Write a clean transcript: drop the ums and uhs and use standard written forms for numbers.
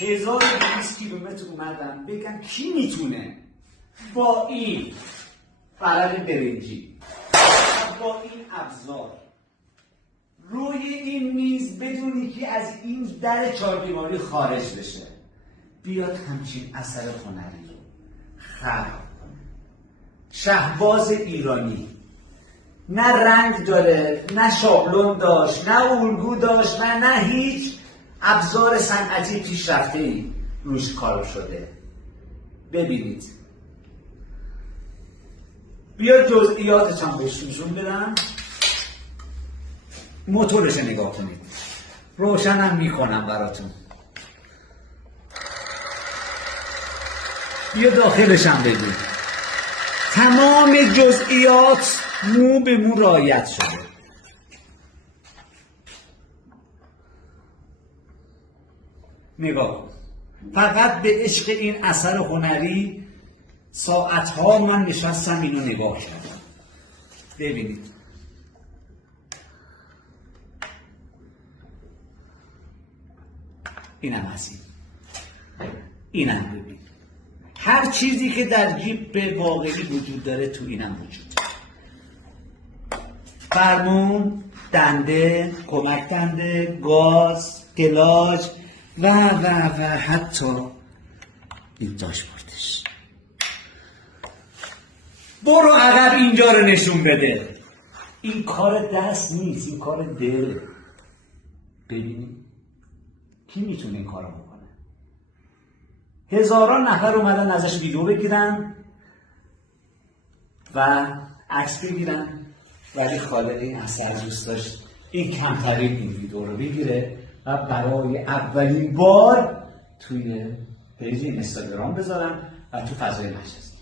1200 کیلومتر اومدم بگم کی میتونه با این فرق برنجی با این ابزار روی این میز بدون که از این در چهار دیواری خارج بشه بیاد همچین اثر هنری رو خلق کنه. شهباز ایرانی نه رنگ داره، نه شابلون داشت، نه الگو داشت، نه هیچ ابزار صنعتی پیشرفته‌ای روش کار شده. ببینید بیا جزئیاتش هم بهش نشون بدم. موتورش نگاه کنید، روشنم میکنم براتون. بیا داخلش هم ببین، تمام جزئیات مو به مو رعایت شده. نگاه کن، فقط به عشق این اثر هنری ساعتها من نشستم اینو نگاه کردم. ببینید اینم از اینم ببین، هر چیزی که در جیب واقعی وجود داره تو اینم وجود داره. فرمون، دنده، کمک دنده، گاز، کلاج و حتی این داشبوردش. برو عقب اینجا رو نشون بده. این کار دست نیست، این کار دل. ببینید کی میتونه این کارو بکنه؟ هزاران نفر اومدن ازش ویدیو بگیرن و عکس بگیرن، ولی خالق این اثر دوست داشت این کمترین این ویدیو رو بگیره و برای اولین بار توی پیج اینستاگرام بذارن و تو فضای مجازی.